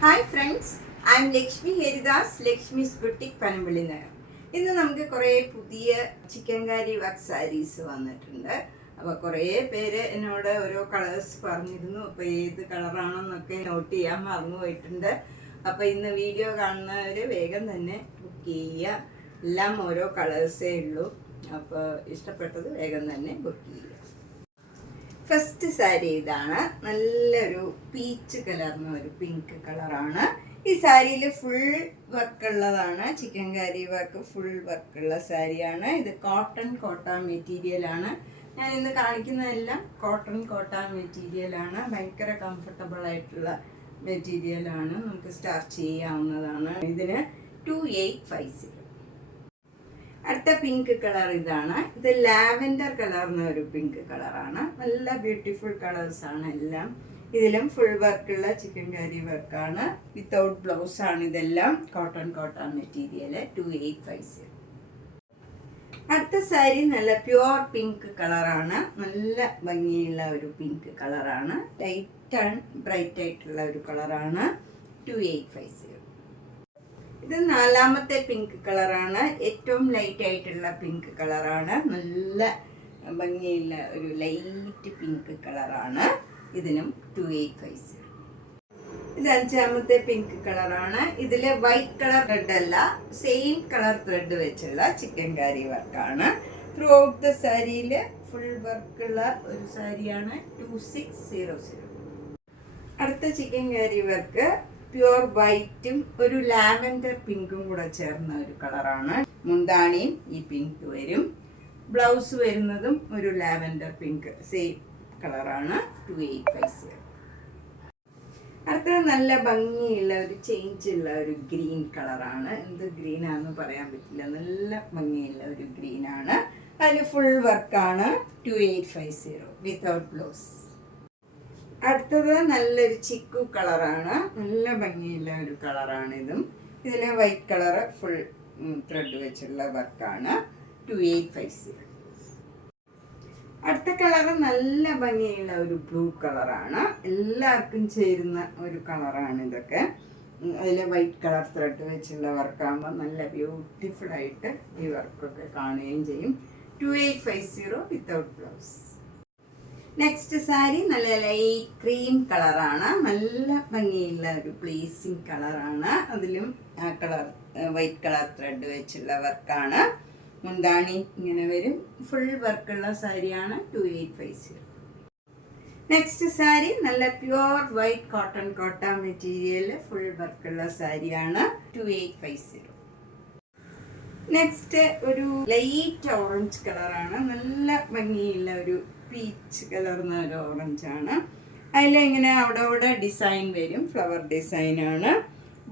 Hi friends, I M Lakshmi Haridas, Lakshmi's boutique Panampilly Nagar. ഇന്ന് നമുക്ക് കുറേ പുതിയ ചിക്കൻ കാരി വർക്ക് സാരീസ് വന്നിട്ടുണ്ട്. അപ്പോൾ കുറേ പേര് എന്നോട് ഓരോ കളേഴ്സ് പറഞ്ഞിരുന്നു. അപ്പോൾ ഏത് കളറാണെന്നൊക്കെ നോട്ട് ചെയ്യാൻ മറന്നു പോയിട്ടുണ്ട്. അപ്പോൾ ഇന്ന് വീഡിയോ കാണുന്നവർ വേഗം തന്നെ ബുക്ക് ചെയ്യുക. എല്ലാം ഓരോ കളേഴ്സേ ഉള്ളൂ. അപ്പോൾ ഇഷ്ടപ്പെട്ടത് വേഗം തന്നെ ബുക്ക് ചെയ്യുക. ഫസ്റ്റ് സാരി ഇതാണ്. നല്ലൊരു പീച്ച് കലർന്ന ഒരു പിങ്ക് കളറാണ്. ഈ സാരിയിൽ ഫുൾ വർക്ക് ഉള്ളതാണ്. ചിക്കൻ കാരി വർക്ക് ഫുൾ വർക്കുള്ള സാരിയാണ്. ഇത് കോട്ട മെറ്റീരിയലാണ്. ഞാൻ ഇന്ന് കാണിക്കുന്നതെല്ലാം കോട്ട മെറ്റീരിയലാണ്. ഭയങ്കര കംഫർട്ടബിൾ ആയിട്ടുള്ള മെറ്റീരിയലാണ്. നമുക്ക് സ്റ്റാർച്ച് ചെയ്യാവുന്നതാണ്. ഇതിന് 2850. അടുത്ത പിങ്ക് കളർ ഇതാണ്. ഇത് ലാവൻഡർ കളർന്ന ഒരു പിങ്ക് കളറാണ്. നല്ല ബ്യൂട്ടിഫുൾ കളേഴ്സാണ് എല്ലാം. ഇതിലും ഫുൾ വർക്കുള്ള ചിക്കൻ കാരി വർക്കാണ്. വിത്തൗട്ട് ബ്ലൗസ് ആണ് ഇതെല്ലാം. Cotton material 2850. അടുത്ത സാരി നല്ല പ്യുവർ പിങ്ക് കളറാണ്. നല്ല ഭംഗിയുള്ള ഒരു പിങ്ക് കളറാണ്. ലൈറ്റ് ആൻഡ് ബ്രൈറ്റ് ആയിട്ടുള്ള ഒരു കളറാണ്. 2850. ഇത് നാലാമത്തെ പിങ്ക് കളറാണ്. ഏറ്റവും ലൈറ്റ് ആയിട്ടുള്ള പിങ്ക് കളറാണ്. നല്ല ഭംഗിയുള്ള ഒരു ലൈറ്റ് പിങ്ക് കളറാണ്. ഇതിനും 2850. ഇത് അഞ്ചാമത്തെ പിങ്ക് കളറാണ്. ഇതിൽ വൈറ്റ് കളർ ത്രെഡ് അല്ല, സെയിം കളർ ത്രെഡ് വെച്ചുള്ള ചിക്കൻ കാരി വർക്കാണ്. ത്രൂ ഔട്ട് ദ സാരിയിൽ ഫുൾ വർക്കുള്ള ഒരു സാരിയാണ്. 2600. അടുത്ത ചിക്കൻ കാരി വർക്ക് പ്യുവർ വൈറ്റും ഒരു ലാവൻഡർ പിങ്കും കൂടെ ചേർന്ന ഒരു കളറാണ്. മുന്താണിയും ഈ പിങ്ക് വരും. ബ്ലൗസ് വരുന്നതും ഒരു ലാവൻഡർ പിങ്ക് സെയിം കളറാണ്. 2850. അടുത്തത് നല്ല ഭംഗിയുള്ള ഒരു ചേഞ്ച് ഉള്ള ഒരു ഗ്രീൻ കളറാണ്. എന്ത് ഗ്രീനാണെന്ന് പറയാൻ പറ്റില്ല. നല്ല ഭംഗിയുള്ള ഒരു ഗ്രീനാണ്. അതിൽ ഫുൾ വർക്കാണ്. 2850 വിത്തൗട്ട് ബ്ലൗസ്. അടുത്തത് നല്ലൊരു ചിക്കു കളറാണ്. നല്ല ഭംഗിയുള്ള ഒരു കളറാണ് ഇതും. ഇതിൽ വൈറ്റ് കളറ് ഫുൾ ത്രെഡ് വെച്ചുള്ള വർക്കാണ്. 2850. അടുത്ത കളറ് നല്ല ഭംഗിയുള്ള ഒരു ബ്ലൂ കളറാണ്. എല്ലാവർക്കും ചേരുന്ന ഒരു കളറാണ് ഇതൊക്കെ. അതിൽ വൈറ്റ് കളർ ത്രെഡ് വെച്ചുള്ള വർക്കാകുമ്പോൾ നല്ല ബ്യൂട്ടിഫുൾ ആയിട്ട് ഈ വർക്കൊക്കെ കാണുകയും ചെയ്യും. 2850 വിത്തൗട്ട് ബ്ലൗസ്. നെക്സ്റ്റ് സാരി നല്ല ലൈറ്റ് ക്രീം കളറാണ്. നല്ല ഭംഗിയുള്ള ഒരു പ്ലേസിങ് കളറാണ്. അതിലും ആ കളർ വൈറ്റ് കളർ ത്രെഡ് വെച്ചുള്ള വർക്കാണ്. മുന്താണി ഇങ്ങനെ വരും. ഫുൾ വർക്കുള്ള സാരിയാണ്. 2850. നെക്സ്റ്റ് സാരി നല്ല പ്യുവർ വൈറ്റ് കോട്ട മെറ്റീരിയൽ ഫുൾ വർക്കുള്ള സാരിയാണ്. 2850. നെക്സ്റ്റ് ഒരു ലൈറ്റ് ഓറഞ്ച് കളറാണ്. നല്ല ഭംഗിയുള്ള ഒരു പീച്ച് കലർന്ന ഒരു ഓറഞ്ചാണ്. അതിലിങ്ങനെ അവിടെ ഡിസൈൻ വരും. ഫ്ലവർ ഡിസൈനാണ്.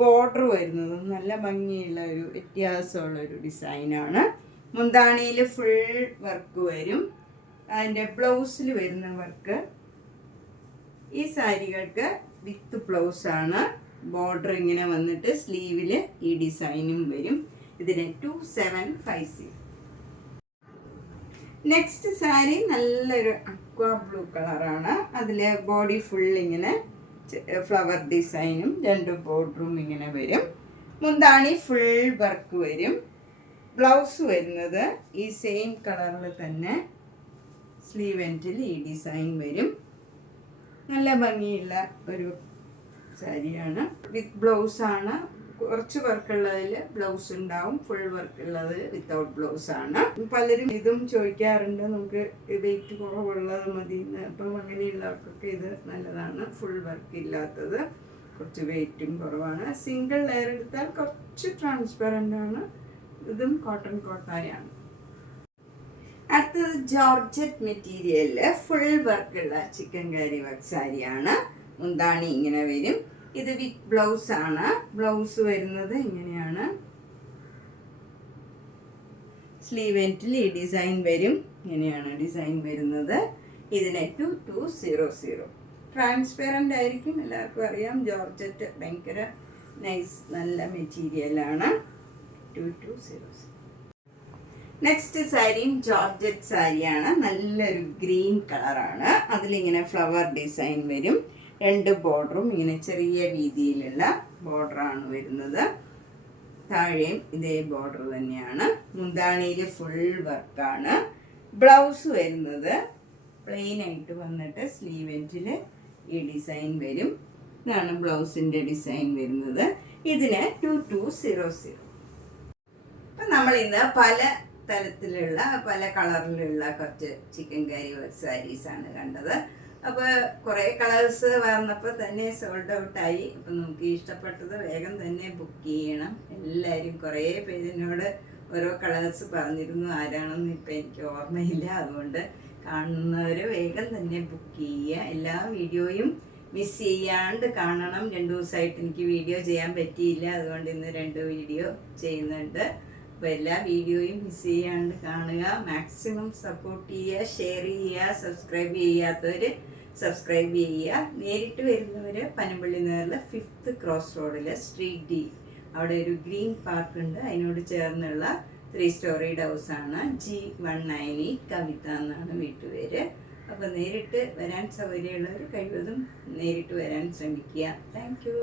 ബോർഡർ വരുന്നത് നല്ല ഭംഗിയുള്ള ഒരു വ്യത്യാസമുള്ള ഒരു ഡിസൈനാണ്. മുന്താണിയിൽ ഫുൾ വർക്ക് വരും. അതിൻ്റെ ബ്ലൗസിൽ വരുന്ന വർക്ക് ഈ സാരികൾക്ക് വിത്ത് ബ്ലൗസാണ്. ബോർഡർ ഇങ്ങനെ വന്നിട്ട് സ്ലീവിൽ ഈ ഡിസൈനും വരും. ഇതിന് 2750. നെക്സ്റ്റ് സാരി നല്ലൊരു അക്വാ ബ്ലൂ കളറാണ്. അതിൽ ബോഡി ഫുൾ ഇങ്ങനെ ഫ്ലവർ ഡിസൈനും രണ്ട് ബോർഡറും ഇങ്ങനെ വരും. മുന്താണി ഫുൾ വർക്ക് വരും. ബ്ലൗസ് വരുന്നത് ഈ സെയിം കളറിൽ തന്നെ. സ്ലീവ് എൻഡിൽ ഈ ഡിസൈൻ വരും. നല്ല ഭംഗിയുള്ള ഒരു സാരിയാണ്. വിത്ത് ബ്ലൗസാണ്. കുറച്ച് വർക്കുള്ളതിൽ ബ്ലൗസ് ഉണ്ടാവും. ഫുൾ വർക്കുള്ളത് വിത്തൗട്ട് ബ്ലൗസ് ആണ്. പലരും ഇതും ചോദിക്കാറുണ്ട്, നമുക്ക് വെയിറ്റ് കുറവുള്ളത് മതി. അപ്പം അങ്ങനെയുള്ളവർക്കൊക്കെ ഇത് നല്ലതാണ്. ഫുൾ വർക്ക് ഇല്ലാത്തത് കുറച്ച് വെയിറ്റും കുറവാണ്. സിംഗിൾ ലെയർ എടുത്താൽ കുറച്ച് ട്രാൻസ്പെറൻ്റ് ആണ്. ഇതും കോട്ടയാണ്. അടുത്തത് ജോർജറ്റ് മെറ്റീരിയലിൽ ഫുൾ വർക്കുള്ള ചിക്കൻ കാരി വർക്ക് സാരിയാണ്. മുന്താണി ഇങ്ങനെ വരും. ഇത് വിത്ത് ബ്ലൗസ് ആണ്. ബ്ലൗസ് വരുന്നത് ഇങ്ങനെയാണ്. സ്ലീവ് എൻഡിൽ ഈ ഡിസൈൻ വരും. ഇങ്ങനെയാണ് ഡിസൈൻ വരുന്നത്. ഇതിന് 2200. ട്രാൻസ്പെറൻ്റ് ആയിരിക്കും. എല്ലാവർക്കും അറിയാം ജോർജറ്റ് ഭയങ്കര നൈസ് നല്ല മെറ്റീരിയലാണ്. 2200. നെക്സ്റ്റ് സാരിയും ജോർജറ്റ് സാരിയാണ്. നല്ലൊരു ഗ്രീൻ കളറാണ്. അതിലിങ്ങനെ ഫ്ലവർ ഡിസൈൻ വരും. രണ്ട് ബോർഡറും ഇങ്ങനെ ചെറിയ വീതിയിലുള്ള ബോർഡറാണ് വരുന്നത്. താഴെയും ഇതേ ബോർഡർ തന്നെയാണ്. മുന്താണിയിൽ ഫുൾ വർക്കാണ്. ബ്ലൗസ് വരുന്നത് പ്ലെയിൻ ആയിട്ട് വന്നിട്ട് സ്ലീവ് എൻഡിൽ ഈ ഡിസൈൻ വരും. ഇതാണ് ബ്ലൗസിൻ്റെ ഡിസൈൻ വരുന്നത്. ഇതിന് 2200. അപ്പം നമ്മൾ ഇന്ന് പല തരത്തിലുള്ള പല കളറിലുള്ള കുറച്ച് ചിക്കൻ കാരി വർക്ക് സാരീസാണ് കണ്ടത്. അപ്പോൾ കുറേ കളേഴ്സ് വന്നപ്പോൾ തന്നെ സോൾഡ് ഔട്ടായി. അപ്പം നമുക്ക് ഇഷ്ടപ്പെട്ടത് വേഗം തന്നെ ബുക്ക് ചെയ്യണം. എല്ലാവരും കുറേ പേരിനോട് ഓരോ കളേഴ്സ് പറഞ്ഞിരുന്നു. ആരാണെന്ന് ഇപ്പം എനിക്ക് ഓർമ്മയില്ല. അതുകൊണ്ട് കാണുന്നവർ വേഗം തന്നെ ബുക്ക് ചെയ്യുക. എല്ലാ വീഡിയോയും മിസ് ചെയ്യാണ്ട് കാണണം. 2 ദിവസമായിട്ട് എനിക്ക് വീഡിയോ ചെയ്യാൻ പറ്റിയില്ല. അതുകൊണ്ട് ഇന്ന് 2 വീഡിയോ ചെയ്യുന്നുണ്ട്. അപ്പോൾ എല്ലാ വീഡിയോയും മിസ് ചെയ്യാണ്ട് കാണുക. മാക്സിമം സപ്പോർട്ട് ചെയ്യുക, ഷെയർ ചെയ്യുക. സബ്സ്ക്രൈബ് ചെയ്യാത്തവർ സബ്സ്ക്രൈബ് ചെയ്യുക. നേരിട്ട് വരുന്നവർ പനമ്പള്ളി നേറിൽ 5th ക്രോസ് റോഡിൽ സ്ട്രീറ്റ് ഡി അവിടെ ഒരു ഗ്രീൻ പാർക്ക് ഉണ്ട്. അതിനോട് ചേർന്നുള്ള 3 സ്റ്റോറീഡ് ഹൗസാണ്. G198 കവിത എന്നാണ് വീട്ടുപേര്. അപ്പോൾ നേരിട്ട് വരാൻ സൗകര്യമുള്ളവർ കഴിവതും നേരിട്ട് വരാൻ ശ്രമിക്കുക. Thank you.